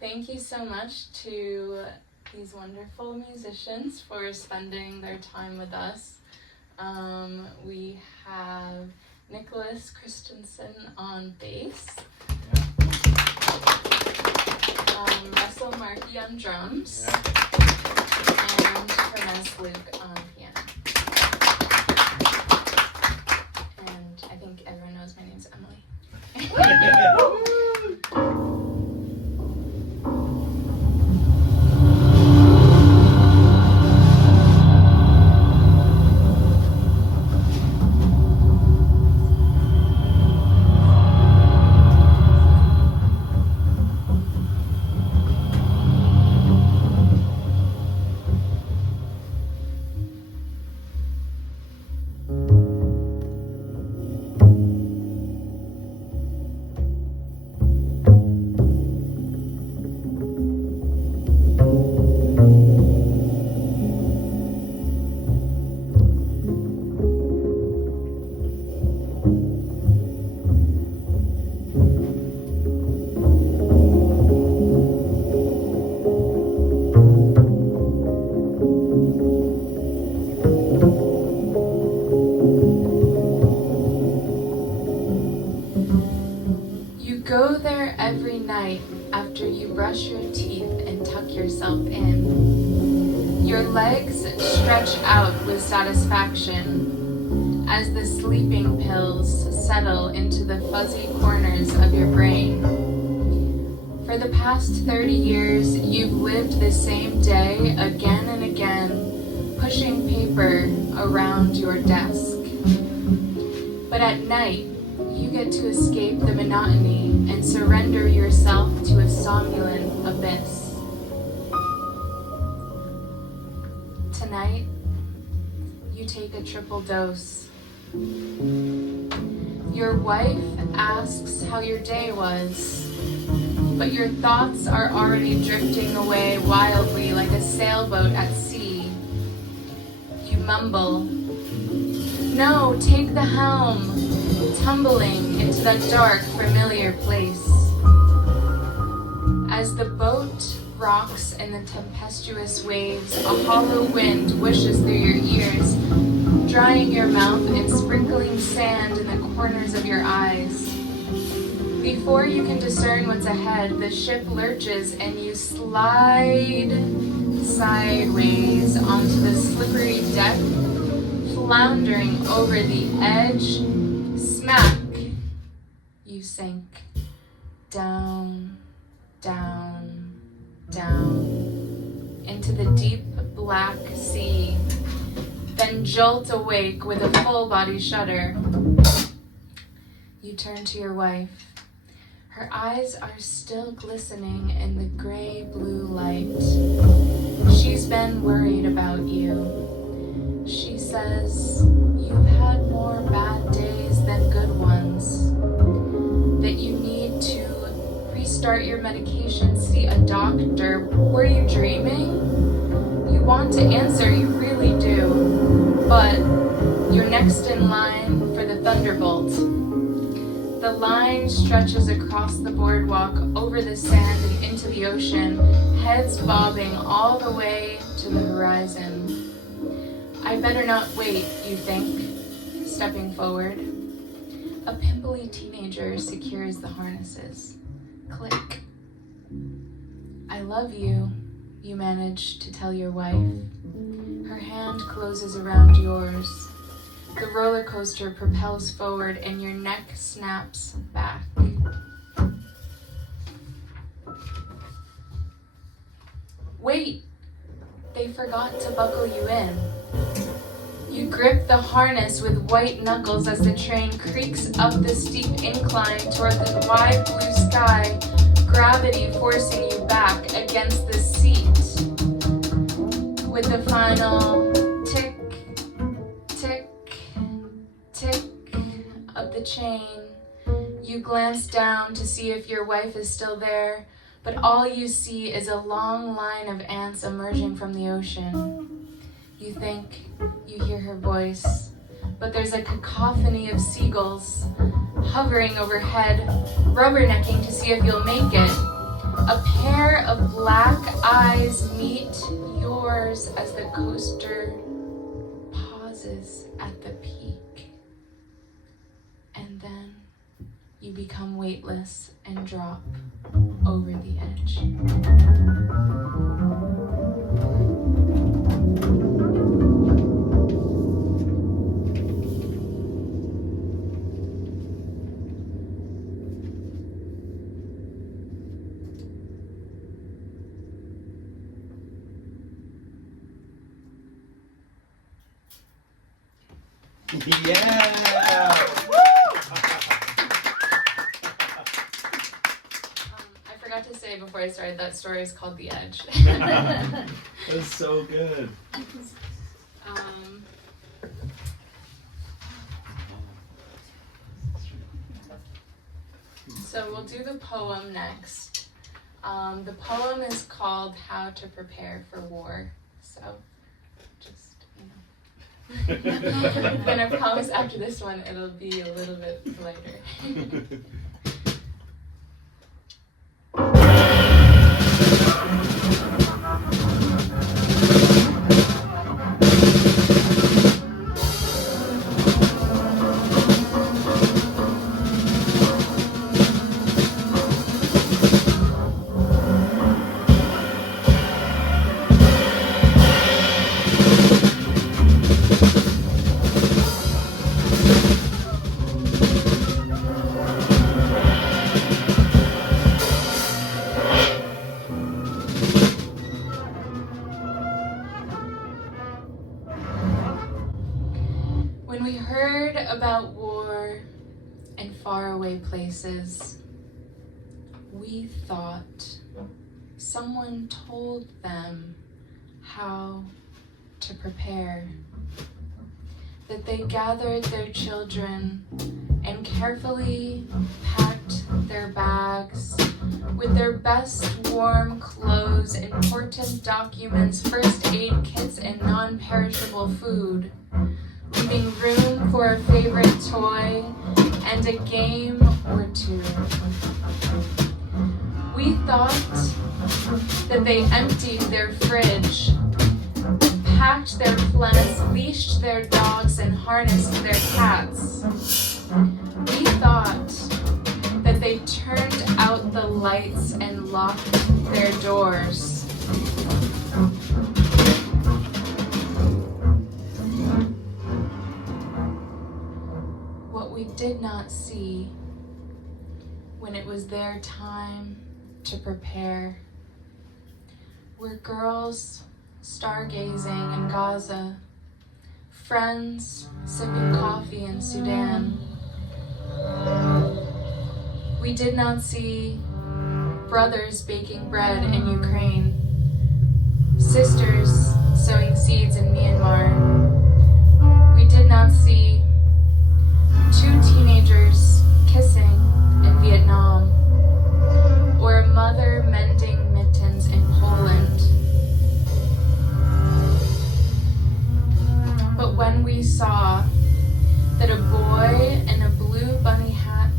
thank you so much to these wonderful musicians for spending their time with us. We have Nicholas Christenson on bass, Russell Markey on drums, and Hermes Luc on piano. And I think everyone knows my name's Emily. Go there every night after you brush your teeth and tuck yourself in. Your legs stretch out with satisfaction as the sleeping pills settle into the fuzzy corners of your brain. For the past 30 years, you've lived the same day again and again, pushing paper around your desk. But at night, you get to escape the monotony and surrender yourself to a somnolent abyss. Tonight, you take a triple dose. Your wife asks how your day was, but your thoughts are already drifting away wildly like a sailboat at sea. You mumble, "No, take the helm," tumbling into that dark, familiar place. As the boat rocks in the tempestuous waves, a hollow wind whishes through your ears, drying your mouth and sprinkling sand in the corners of your eyes. Before you can discern what's ahead, the ship lurches and you slide sideways onto the slippery deck, floundering over the edge. Smack! You sink down, down, down into the deep black sea, then jolt awake with a full body shudder. You turn to your wife. Her eyes are still glistening in the gray-blue light. She's been worried about you. She says, "You've had more bad days than good ones, that you need to restart your medication, see a doctor. Were you dreaming?" You want to answer, you really do, but you're next in line for the thunderbolt. The line stretches across the boardwalk, over the sand and into the ocean, heads bobbing all the way to the horizon. I better not wait, you think, stepping forward. A pimply teenager secures the harnesses. Click. "I love you," you manage to tell your wife. Her hand closes around yours. The roller coaster propels forward and your neck snaps back. Wait! They forgot to buckle you in. You grip the harness with white knuckles as the train creaks up the steep incline toward the wide blue sky, gravity forcing you back against the seat. With the final tick, tick, tick of the chain, you glance down to see if your wife is still there, but all you see is a long line of ants emerging from the ocean. You think you hear her voice, but there's a cacophony of seagulls hovering overhead, rubbernecking to see if you'll make it. A pair of black eyes meet yours as the coaster pauses at the peak. And then you become weightless and drop over the edge. Yeah! I forgot to say before I started that story is called The Edge. That's so good. So we'll do the poem next. The poem is called How to Prepare for War. So just, when I promise after this one, it'll be a little bit lighter. When we heard about war in faraway places, we thought someone told them how to prepare. That they gathered their children and carefully packed their bags with their best warm clothes, important documents, first aid kits, and non-perishable food, leaving room for a favorite toy and a game or two. We thought that they emptied their fridge, packed their plants, leashed their dogs, and harnessed their cats. We thought that they turned out the lights and locked their doors. What we did not see when it was their time to prepare were girls stargazing in Gaza, friends sipping coffee in Sudan. We did not see brothers baking bread in Ukraine, sisters sowing seeds in Myanmar. We did not see two teenagers kissing in Vietnam, or a mother mending mittens in Poland. But when we saw that a boy in a blue bunny hat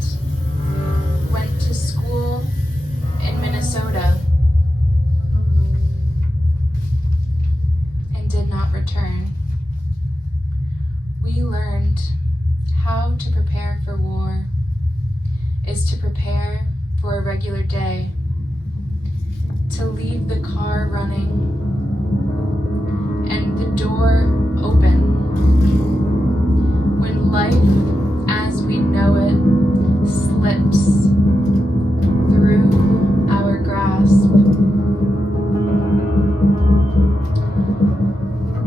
went to school in Minnesota and did not return, we learned how to prepare for war is to prepare for a regular day, to leave the car running and the door open when life as we know it slips through our grasp.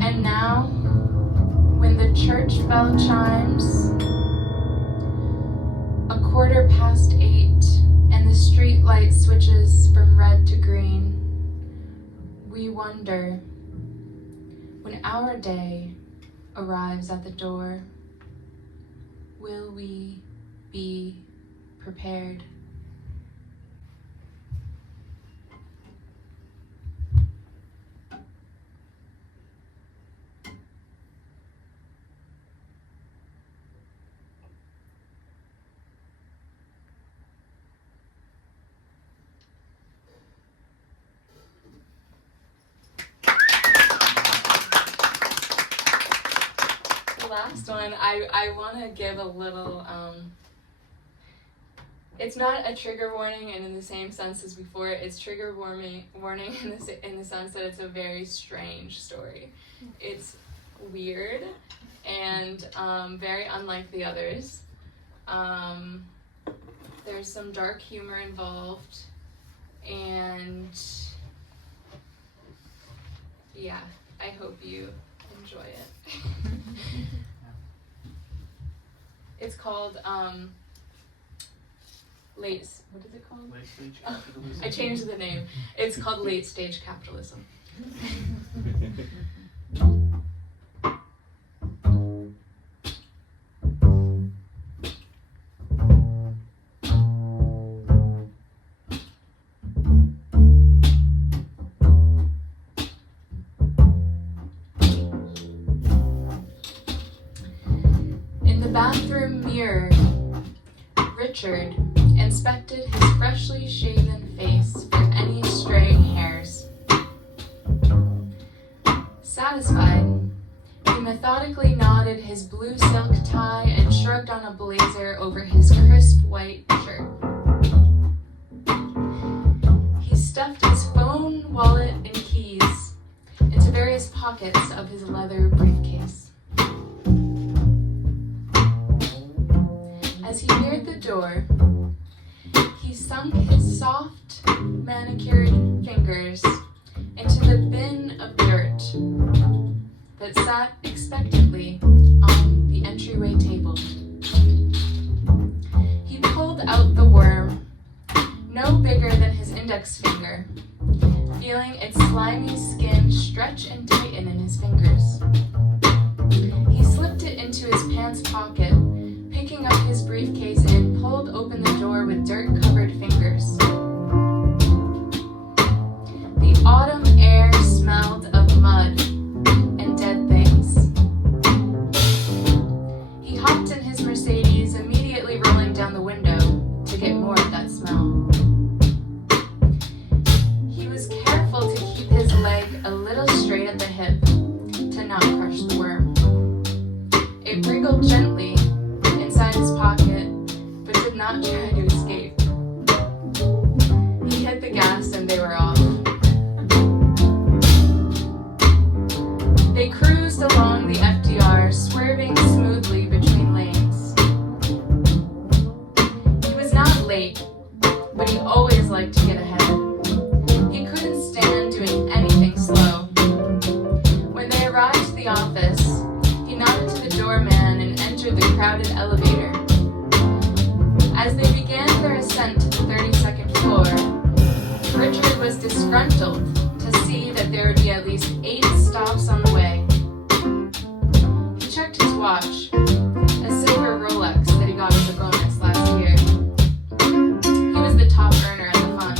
And now, when the church bell chimes 8:15 and the street light switches from red to green, we wonder, when our day arrives at the door, will we be prepared? last one, I want to give a little, it's not a trigger warning, and in the same sense as before, it's trigger warning in the sense that it's a very strange story. It's weird and very unlike the others. There's some dark humor involved, and yeah, I hope you enjoy it. It's called what is it called? Late Stage Capitalism. I changed the name. It's called Late Stage Capitalism. In the bathroom mirror, Richard inspected his freshly shaven face for any stray hairs. Satisfied, he methodically knotted his blue silk tie and shrugged on a blazer over his crisp white shirt. He stuffed his phone, wallet, and keys into various pockets of his leather briefcase. As he neared the door, he sunk his soft, manicured fingers into the bin of dirt that sat expectantly on the entryway table. He pulled out the worm, no bigger than his index finger, feeling its slimy skin stretch and tighten in his fingers. He slipped it into his pants pocket, picking up his briefcase and pulled open the door with dirt-covered fingers. The autumn air smelled of mud and dead things. He hopped in his Mercedes, immediately rolling down the window to get more of that smell. He was careful to keep his leg a little straight at the hip to not crush the worm. It wriggled gently inside his pocket, but did not try to escape. He hit the gas and they were off. They cruised along the FDR, swerving smoothly between lanes. He was not late, but he always liked to get ahead. He couldn't stand doing anything slow. When they arrived to the office, he nodded to the doorman and entered the crowded elevator. As they began their ascent to the 32nd floor, Richard was disgruntled to see that there would be at least 8 stops on the way. He checked his watch, a silver Rolex that he got as a bonus last year. He was the top earner at the fund.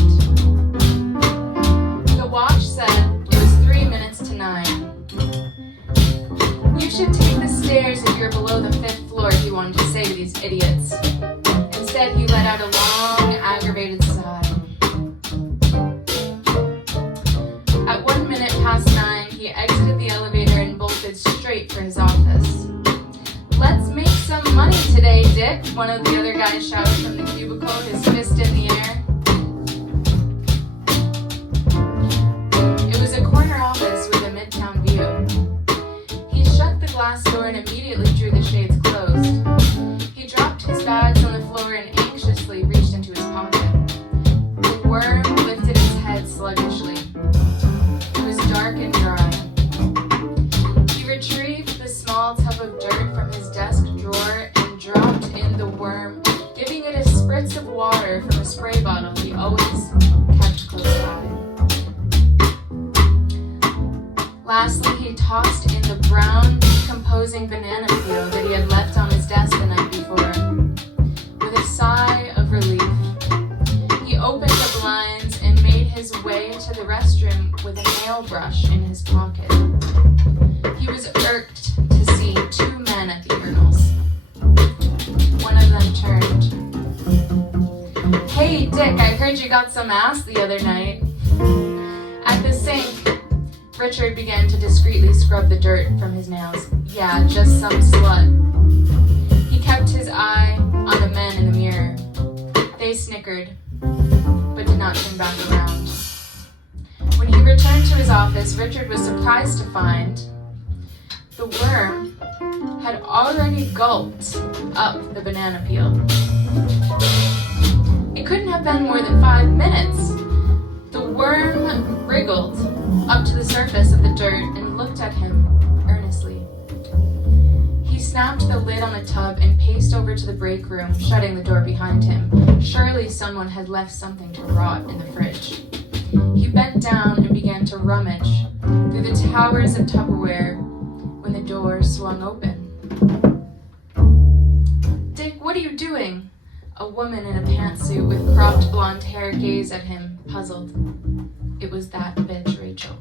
The watch said it was 3 minutes to 9. You should take the stairs if you're below the 5th floor, he wanted to say to these idiots. Instead, he let out a long, aggravated sigh. At 1 minute past 9, he exited the elevator and bolted straight for his office. "Let's make some money today, Dick," one of the other guys shouted from the cubicle, his fist in the air. It was a corner office with a midtown view. He shut the glass door and immediately drew the shades closed. He dropped his bags on the floor and anxiously reached into his pocket. The worm lifted its head sluggishly. It was dark and dry. He retrieved the small tub of dirt from his desk drawer and dropped in the worm, giving it a spritz of water from a spray bottle he always kept close by. Lastly, he tossed in the brown, decomposing banana peel that he had left on his desk the night before. With a sigh of relief, he opened the blinds and made his way to the restroom with a nail brush in his pocket. He was irked to see 2 men at the urinals. One of them turned. "Hey, Dick, I heard you got some ass the other night." At the sink, Richard began to discreetly scrub the dirt from his nails. Yeah, just some slut. He kept his eye on the men in the mirror. They snickered, but did not turn back around. When he returned to his office, Richard was surprised to find the worm had already gulped up the banana peel. It couldn't have been more than 5 minutes. The worm wriggled up to the surface of the dirt and looked at him earnestly. He snapped the lid on the tub and paced over to the break room, shutting the door behind him. Surely someone had left something to rot in the fridge. He bent down and began to rummage through the towers of Tupperware when the door swung open. "Dick, what are you doing?" A woman in a pantsuit with cropped blonde hair gazed at him, puzzled. It was that bitch, Rachel.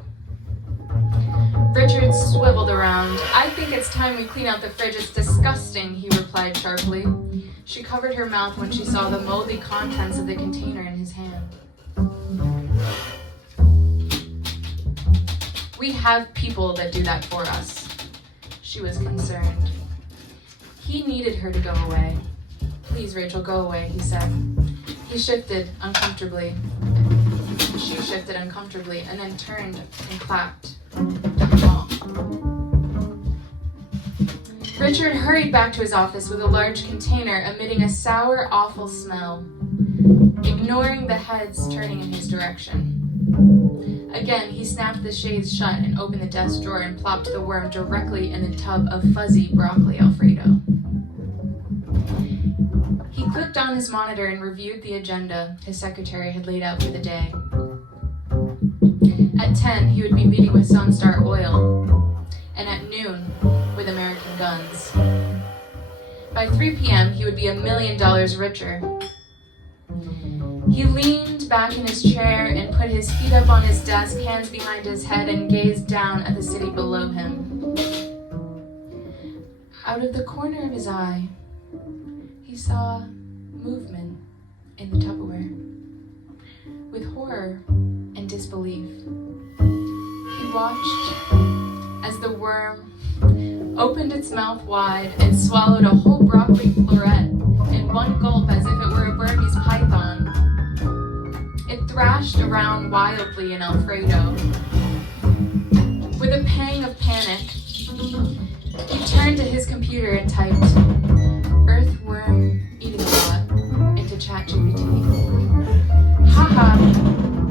Richard swiveled around. "I think it's time we clean out the fridge. It's disgusting," he replied sharply. She covered her mouth when she saw the moldy contents of the container in his hand. "We have people that do that for us." She was concerned. He needed her to go away. "Please, Rachel, go away," he said. He shifted uncomfortably. She shifted uncomfortably and then turned and clapped. Richard hurried back to his office with a large container emitting a sour, awful smell, ignoring the heads turning in his direction. Again, he snapped the shades shut and opened the desk drawer and plopped the worm directly in the tub of fuzzy broccoli Alfredo. He clicked on his monitor and reviewed the agenda his secretary had laid out for the day. At 10, he would be meeting with Sunstar Oil, and at noon, with American Guns. By 3 p.m., he would be $1 million richer. He leaned back in his chair and put his feet up on his desk, hands behind his head, and gazed down at the city below him. Out of the corner of his eye, he saw movement in the Tupperware. With horror and disbelief, he watched as the worm opened its mouth wide and swallowed a whole broccoli floret in one gulp as if it were a Burmese python. It thrashed around wildly in Alfredo. With a pang of panic, he turned to his computer and typed, "Earthworm eating a lot," into ChatGPT. "Haha,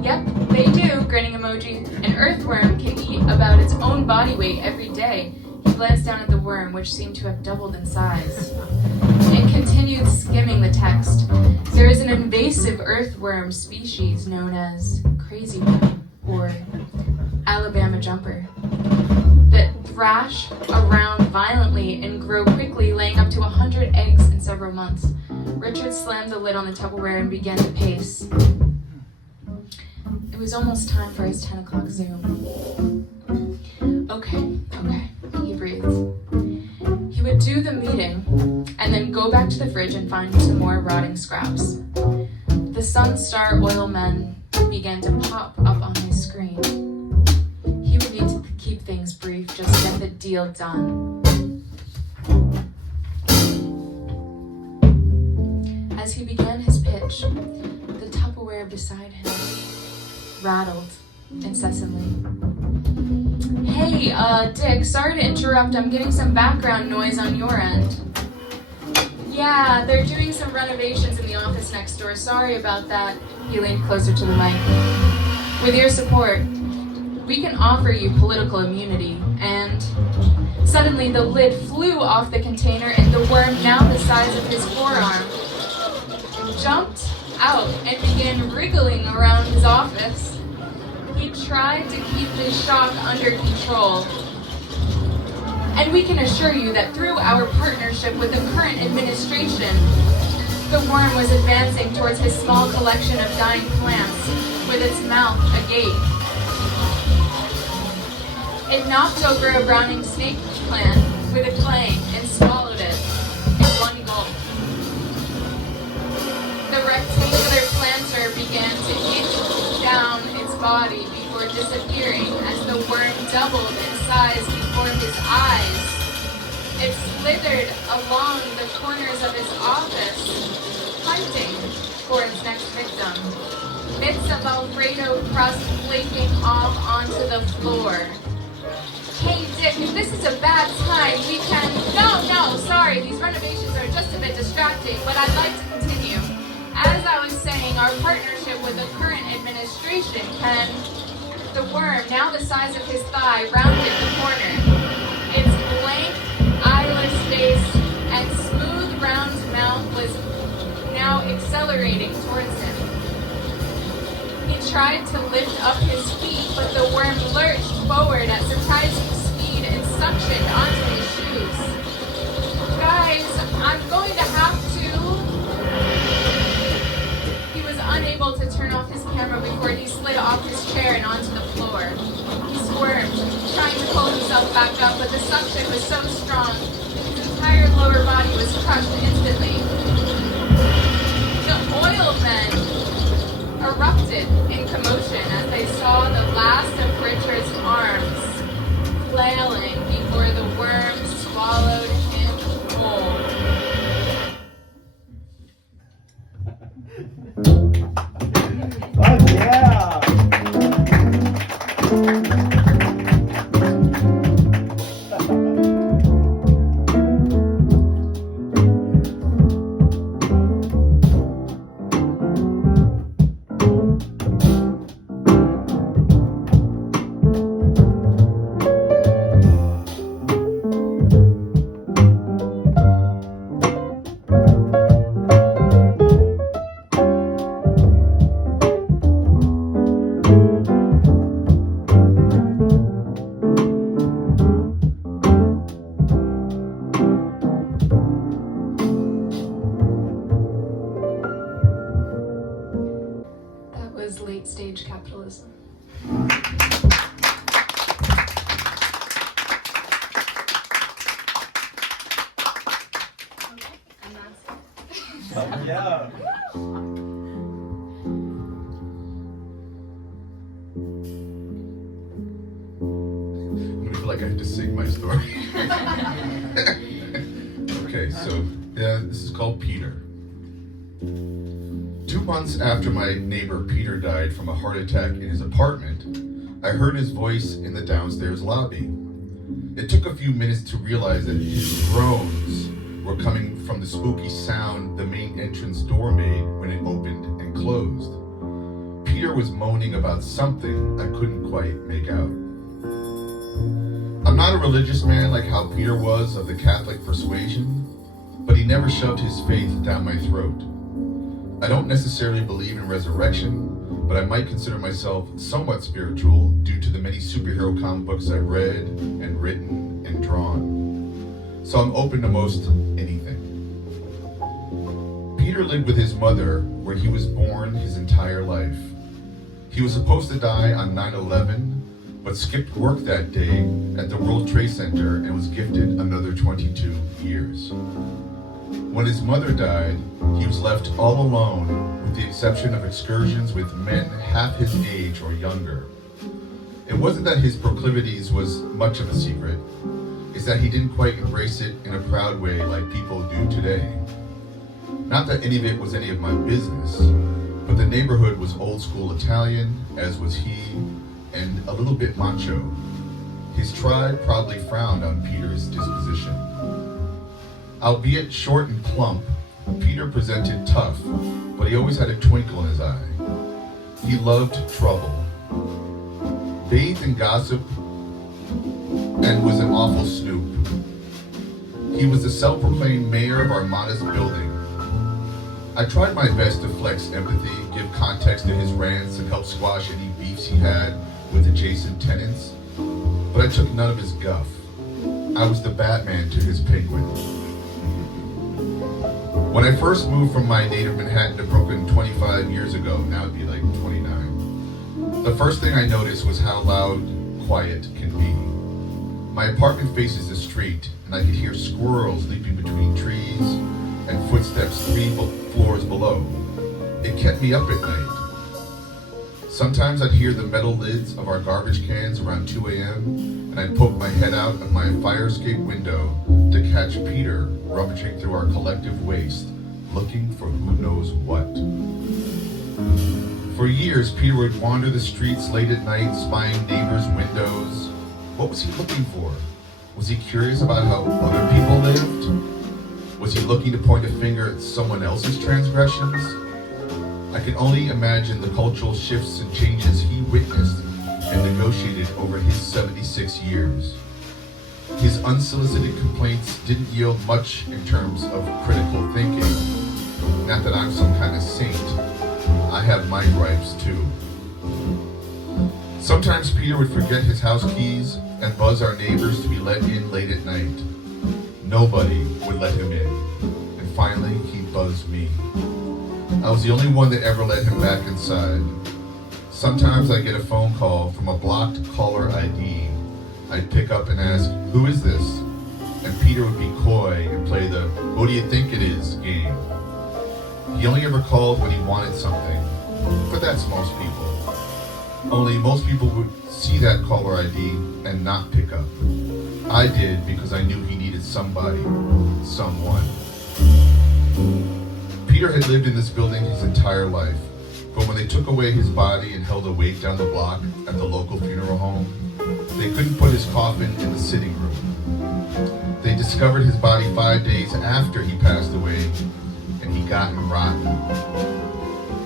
yep, they do," grinning emoji. "An earthworm can eat about its own body weight every day." He glanced down at the worm, which seemed to have doubled in size, and continued skimming the text. "There is an invasive earthworm species known as crazy worm, or Alabama jumper, that thrash around violently and grow quickly, laying up to 100 eggs in several months." Richard slammed the lid on the Tupperware and began to pace. It was almost time for his 10 o'clock Zoom. Okay, he breathed. He would do the meeting and then go back to the fridge and find some more rotting scraps. The Sunstar Oil men began to pop up on his screen. He would need to keep things brief, just get the deal done. As he began his pitch, the Tupperware beside him rattled incessantly. "Hey, Dick, sorry to interrupt. I'm getting some background noise on your end." "Yeah, they're doing some renovations in the office next door. Sorry about that." He leaned closer to the mic. "With your support, we can offer you political immunity." And suddenly the lid flew off the container and the worm, now the size of his forearm, jumped out and began wriggling around his office. He tried to keep his shock under control. And we can assure you that through our partnership with the current administration, the worm was advancing towards his small collection of dying plants with its mouth agape. It knocked over a browning snake plant with a clang and swallowed it in one gulp. The rectangular planter began to inch down its body before disappearing as the worm doubled in size before his eyes. It slithered along the corners of his office, hunting for its next victim. Bits of Alfredo crust flaking off onto the floor. Hey Dick, if this is a bad time, we can... No, sorry, these renovations are just a bit distracting, but I'd like to continue. As I was saying, our partnership with the current administration can... The worm, now the size of his thigh, rounded the corner. Its blank, eyeless face and smooth, round mouth was now accelerating towards him. He tried to lift up his feet, but the worm lurched forward at surprising speed and suctioned onto his shoes. Guys, I'm going to have to... He was unable to turn off his camera before he slid off his chair and onto the floor. He squirmed, trying to pull himself back up, but the suction was so strong his entire lower body was crushed instantly. The oilmen erupted in commotion as they saw the last of Richard's arms flailing before the worm swallowed him whole. Oh yeah! Late-stage capitalism. Okay, and that's it. Oh yeah! I feel like I had to sing my story. Okay, so this is called Peter. 2 months after my neighbor Peter died from a heart attack in his apartment, I heard his voice in the downstairs lobby. It took a few minutes to realize that his groans were coming from the spooky sound the main entrance door made when it opened and closed. Peter was moaning about something I couldn't quite make out. I'm not a religious man like how Peter was of the Catholic persuasion, but he never shoved his faith down my throat. I don't necessarily believe in resurrection, but I might consider myself somewhat spiritual due to the many superhero comic books I've read and written and drawn. So I'm open to most anything. Peter lived with his mother where he was born his entire life. He was supposed to die on 9/11, but skipped work that day at the World Trade Center and was gifted another 22 years. When his mother died, he was left all alone with the exception of excursions with men half his age or younger. It wasn't that his proclivities was much of a secret, it's that he didn't quite embrace it in a proud way like people do today. Not that any of it was any of my business, but the neighborhood was old school Italian, as was he, and a little bit macho. His tribe probably frowned on Peter's disposition. Albeit short and plump, Peter presented tough, but he always had a twinkle in his eye. He loved trouble, bathed in gossip, and was an awful snoop. He was the self-proclaimed mayor of our modest building. I tried my best to flex empathy, give context to his rants, and help squash any beefs he had with adjacent tenants, but I took none of his guff. I was the Batman to his penguin. When I first moved from my native Manhattan to Brooklyn 25 years ago, now it'd be like 29, the first thing I noticed was how loud quiet can be. My apartment faces the street, and I could hear squirrels leaping between trees and footsteps 3 floors below. It kept me up at night. Sometimes I'd hear the metal lids of our garbage cans around 2 a.m., and I'd poke my head out of my fire escape window to catch Peter rummaging through our collective waste, looking for who knows what. For years, Peter would wander the streets late at night, spying neighbors' windows. What was he looking for? Was he curious about how other people lived? Was he looking to point a finger at someone else's transgressions? I can only imagine the cultural shifts and changes he witnessed and negotiated over his 76 years. His unsolicited complaints didn't yield much in terms of critical thinking. Not that I'm some kind of saint. I have my gripes too. Sometimes Peter would forget his house keys and buzz our neighbors to be let in late at night. Nobody would let him in. And finally, he buzzed me. I was the only one that ever let him back inside. Sometimes I'd get a phone call from a blocked caller ID. I'd pick up and ask, "Who is this?" And Peter would be coy and play the "Who do you think it is?" game. He only ever called when he wanted something, but that's most people. Only most people would see that caller ID and not pick up. I did because I knew he needed somebody, someone. Peter had lived in this building his entire life, but when they took away his body and held a wake down the block at the local funeral home, they couldn't put his coffin in the sitting room. They discovered his body 5 days after he passed away, and he gotten rotten.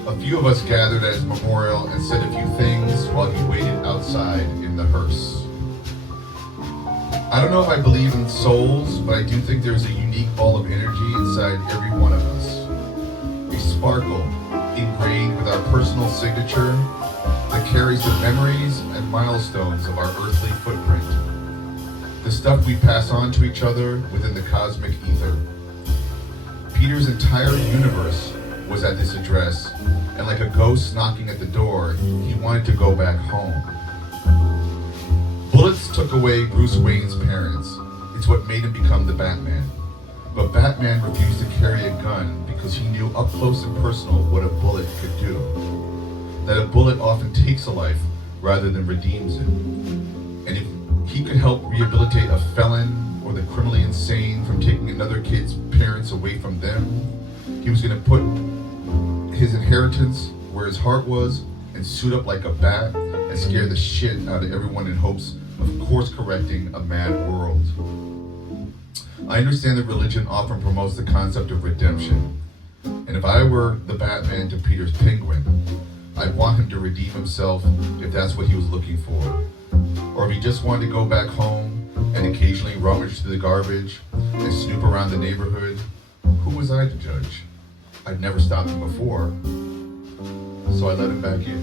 A few of us gathered at his memorial and said a few things while he waited outside in the hearse. I don't know if I believe in souls, but I do think there's a unique ball of energy inside every one of us. A sparkle ingrained with our personal signature that carries the memories and milestones of our earthly footprint. The stuff we pass on to each other within the cosmic ether. Peter's entire universe was at this address, and like a ghost knocking at the door, he wanted to go back home. Bullets took away Bruce Wayne's parents. It's what made him become the Batman. But Batman refused to carry a gun because he knew up close and personal what a bullet could do. That a bullet often takes a life rather than redeems it. And if he could help rehabilitate a felon or the criminally insane from taking another kid's parents away from them, he was going to put his inheritance where his heart was and suit up like a bat and scare the shit out of everyone in hopes of course correcting a mad world. I understand that religion often promotes the concept of redemption. And if I were the Batman to Peter's Penguin, I'd want him to redeem himself if that's what he was looking for. Or if he just wanted to go back home and occasionally rummage through the garbage and snoop around the neighborhood, who was I to judge? I'd never stopped him before, so I let him back in.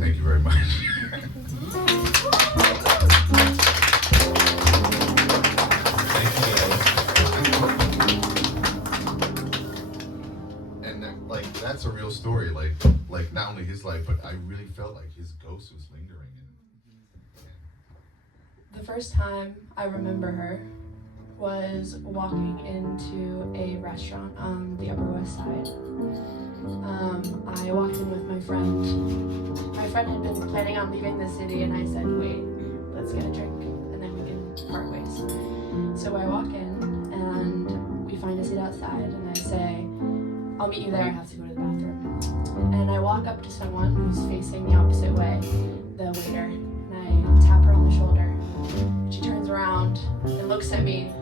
Thank you very much. That's a real story, like not only his life, but I really felt like his ghost was lingering. The first time I remember her was walking into a restaurant on the Upper West Side. I walked in with my friend. My friend had been planning on leaving the city, and I said, "Wait, let's get a drink, and then we can part ways." So I walk in, and we find a seat outside, and I say, "I'll meet you there, I have to go to the bathroom." And I walk up to someone who's facing the opposite way, the waiter, and I tap her on the shoulder. And she turns around and looks at me,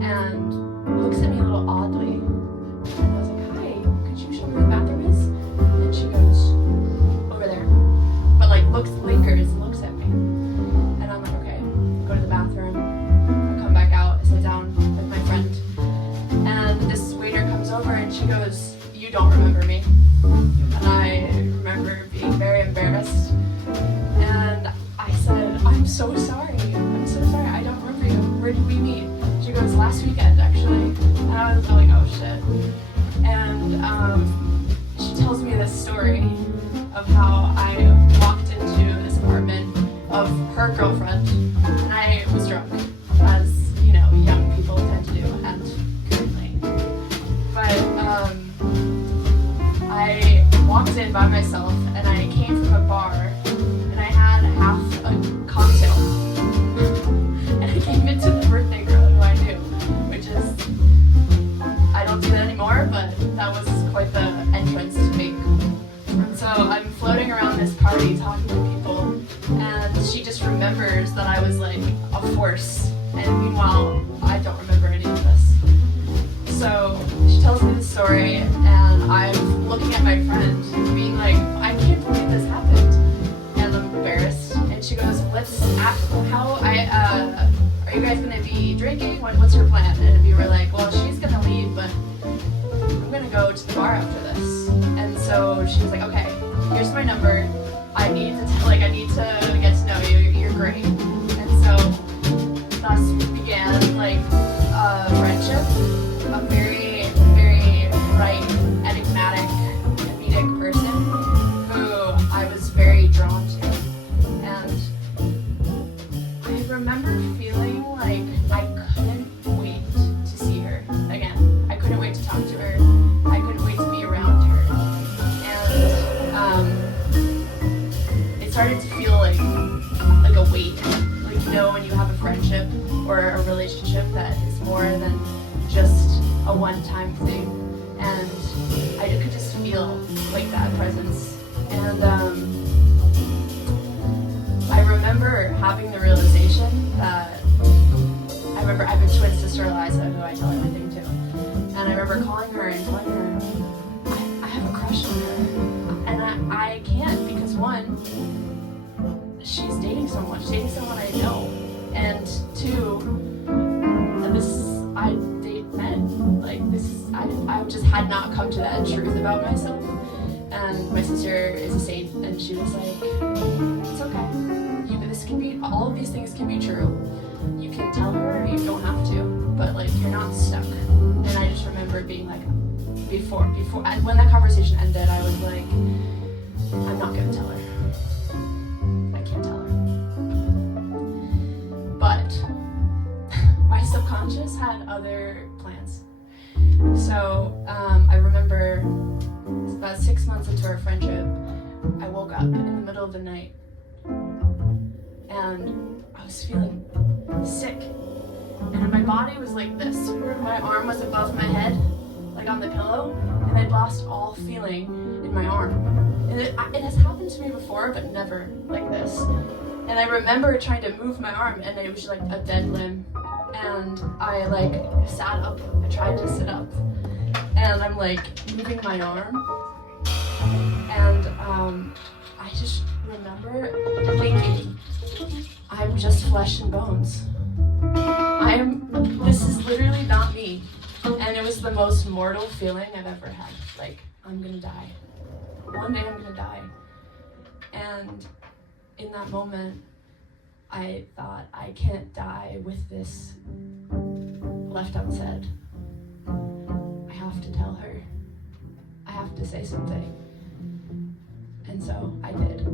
and looks at me a little oddly. And I was like, "Hi, could you show me where the bathroom is?" And she goes, "Over there." But lingers and looks at me. And I'm like, okay, go to the bathroom. I come back out, I sit down with my friend. And this waiter comes over and she goes, "You don't remember me." And I remember being very embarrassed. And I said, "I'm so sorry. I don't remember you. Where did we meet?" She goes, "Last weekend, actually." And I was like, oh shit. And she tells me this story of how I walked into this apartment of her girlfriend, and I was drunk, as young people tend to do, and currently. But I walked in by myself, and I came from a bar, and I had half a cocktail. And I came into the birthday girl who I knew, which is, I don't do that anymore, but that was quite the entrance to make. And so I'm floating around this party talking to people, and she just remembers that I was like a force, and meanwhile, I don't remember any of this. So she tells me the story, and I'm looking at my friend, being like, I can't believe this happened. And I'm embarrassed. And she goes, let's ask are you guys gonna be drinking? What's your plan? And we were like, well, she's gonna leave, but I'm gonna go to the bar after this. And so she was like, okay, here's my number. I need to get to know you. You're great. And so thus began like a friendship, a very, very bright, enigmatic, comedic person who I was very drawn to. And I remember feeling like I couldn't wait to see her again. I couldn't wait to talk to her. I couldn't wait to be around her. And it started to feel like a weight. Like, you know, when you have a friendship or a relationship that is more than just a one-time thing, and I could just feel like that presence. And I remember having the realization that I have a twin sister, Eliza, who I tell everything to, and I remember calling her and telling her I have a crush on her, and I can't, because one, she's dating someone I know, and two, I date men. Like, this, I just had not come to that truth about myself. And my sister is a saint, and she was like, it's okay. This can be, all of these things can be true. You can tell her, or you don't have to, but like, you're not stuck. And I just remember being like, when that conversation ended, I was like, I'm not gonna tell her. I can't tell her. But my subconscious had other plans. So I remember about 6 months into our friendship, I woke up in the middle of the night and I was feeling sick. And my body was like this. My arm was above my head, like on the pillow, and I'd lost all feeling in my arm. And it has happened to me before, but never like this. And I remember trying to move my arm, and it was like a dead limb. And I like sat up. I tried to sit up, and I'm like moving my arm, and I just remember thinking, I'm just flesh and bones. This is literally not me. And it was the most mortal feeling I've ever had. Like, I'm gonna die. One day I'm gonna die. And in that moment, I thought, I can't die with this left unsaid. I have to tell her. I have to say something. And so I did.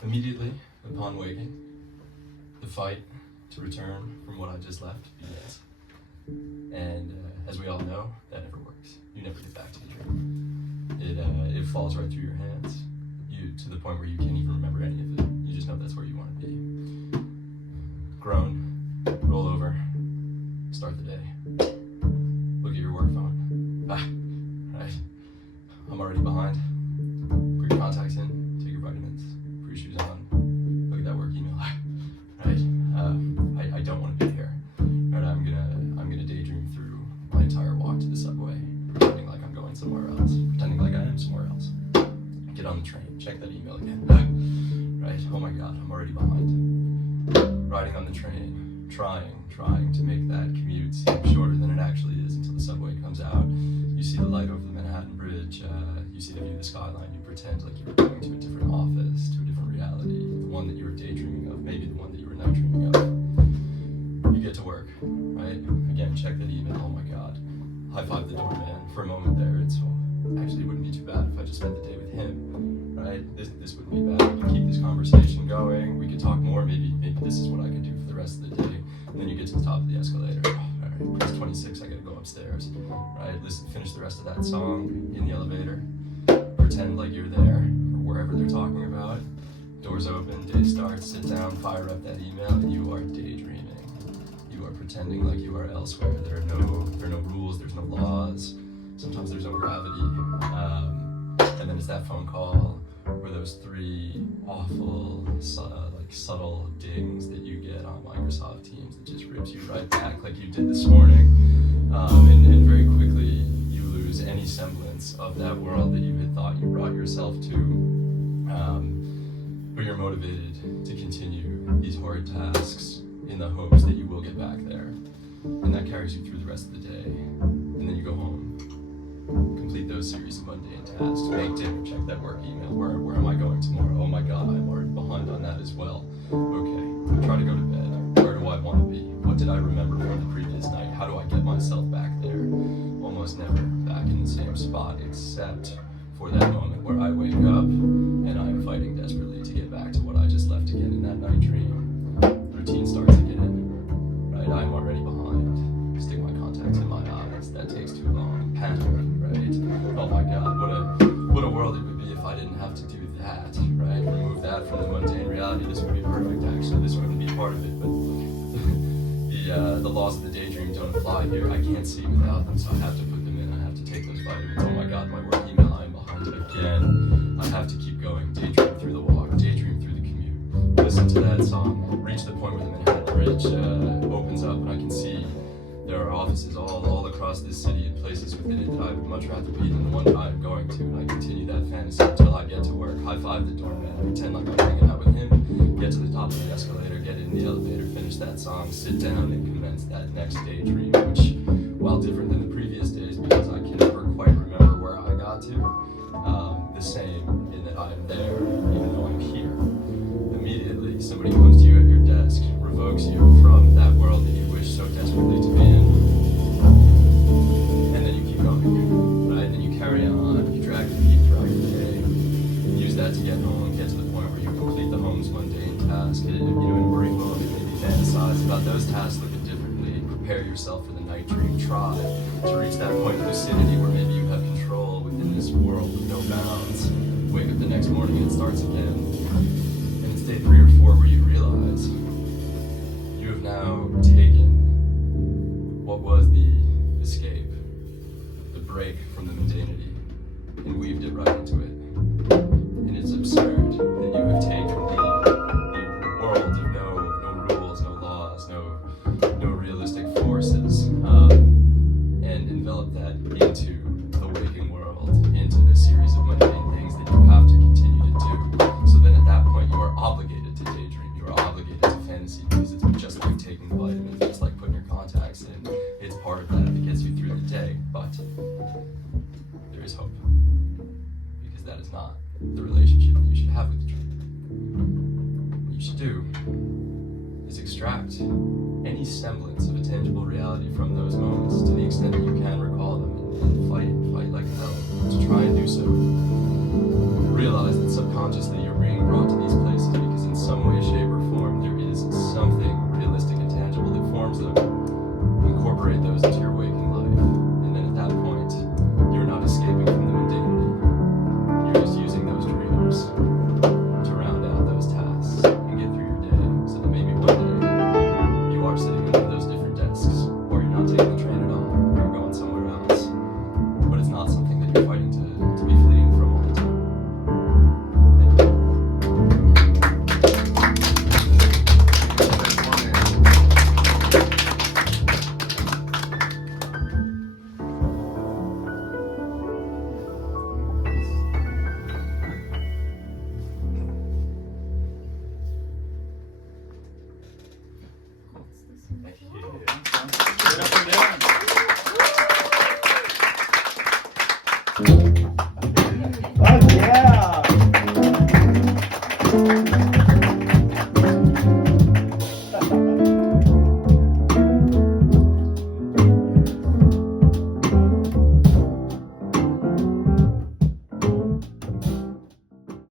Immediately upon waking, the fight to return from what I just left begins. And as we all know, that never works. You never get back to the dream. It falls right through your hands, to the point where you can't even remember any of it. You just know that's where you want to be. Groan, roll over, start the day. Look at your work phone. Right. I'm already behind. Put your contacts in, take your vitamins, put your shoes on, look at that work email. Right. I don't want to be here. Right. I'm gonna daydream through my entire walk to the subway, pretending like I'm going somewhere else, pretending like I am somewhere else. Get on the train, check that email again. Right. Oh my God, I'm already behind. going, trying to make that commute seem shorter than it actually is until the subway comes out. You see the light over the Manhattan Bridge, you see the view of the skyline, you pretend like you were going to a different office, to a different reality, the one that you were daydreaming of, maybe the one that you were night dreaming of. You get to work, right? Again, check that email, oh my god. High five the doorman. For a moment there, it's, actually it wouldn't be too bad if I just spent the day with him, right? This wouldn't be bad. We could keep this conversation going, we could talk more, maybe this is what I could do for the rest of the day. And then you get to the top of the escalator. Alright, it's 26, I gotta go upstairs. Right, listen, finish the rest of that song in the elevator. Pretend like you're there, or wherever they're talking about. Doors open, day starts, sit down, fire up that email, and you are daydreaming. You are pretending like you are elsewhere. There are no rules, there's no laws. Sometimes there's no gravity. And then it's that phone call where those 3 awful, subtle dings that you get on Microsoft Teams that just rips you right back like you did this morning. And very quickly you lose any semblance of that world that you had thought you brought yourself to. But you're motivated to continue these horrid tasks in the hopes that you will get back there. And that carries you through the rest of the day. And then you go home, complete those series of mundane tasks, make dinner, check that work email, where am I going tomorrow? Oh my god, I'm already behind on that as well. Okay, try to go to bed. Where do I want to be? What did I remember from the previous night? How do I get myself back there? Almost never back in the same spot, except for that moment where I wake up and I am fighting desperately to get back to what I just left again in that night dream. Routine starts again, right? I'm already behind. Stick my contacts in my eyes. That takes too long. Panic, right? Oh my god, what a world it would be if I didn't have to do that, right? Remove that from the mundane reality. This would be perfect, actually. This wouldn't be part of it, but the laws of the daydream don't apply here. I can't see without them, so I have to put them in. I have to take those vitamins. Oh my god, my work email, I am behind again. I have to keep going. Daydream through the walk, daydream through the commute. Listen to that song. Reach the point where the Manhattan Bridge opens up, and I can see there are offices all across this city and places within it that I would much rather be than the one that I'm going to. And I continue that fantasy until I get to work. High five the doorman, pretend like I'm hanging out with him, get to the top of the escalator, get in the elevator, finish that song, sit down and commence that next daydream, which, while different than the previous days because I can never quite remember where I got to, the same in that I am there even though I'm here. Immediately, somebody comes to you at your desk, revokes you from that world that you wish so desperately to be in. And then you keep going, right? And then you carry on, you drag your feet throughout your day, use that to get home, get to the point where you complete the home's mundane task. In a brief moment, maybe fantasize about those tasks looking differently, prepare yourself for the night dream, try to reach that point of lucidity where maybe you have control within this world with no bounds. Wake up the next morning and it starts again. And it's day 3 or 4 where you realize you have now taken what was the escape, the break from the mundanity, and weaved it right into it. And it's absurd that you have taken the world of no rules, no laws, no realistic forces, and enveloped that into the waking world, into this series of mundane things that you have to continue to do. So then at that point you are obligated to daydream, you are obligated to fantasy because it's just like taking the vitamins, just like putting your contacts in. It's part of that that gets you through the day, but there is hope. Because that is not the relationship that you should have with the dream. What you should do is extract any semblance of a tangible reality from those moments to the extent that you can recall them and fight like hell to try and do so. Realize that subconsciously you're being brought to these places because in some way, shape, or form there is something realistic and tangible that forms them. Incorporate those into your waking life, and then at that point, you're not escaping from the mundanity. You're just using those dreams to round out those tasks and get through your day, so that maybe one day you are sitting at one of those different desks, or you're not taking the train at all, or you're going somewhere else. But it's not something that you're fighting to be fleeing from all the time. Thank you. Thank you. Good up for Dylan.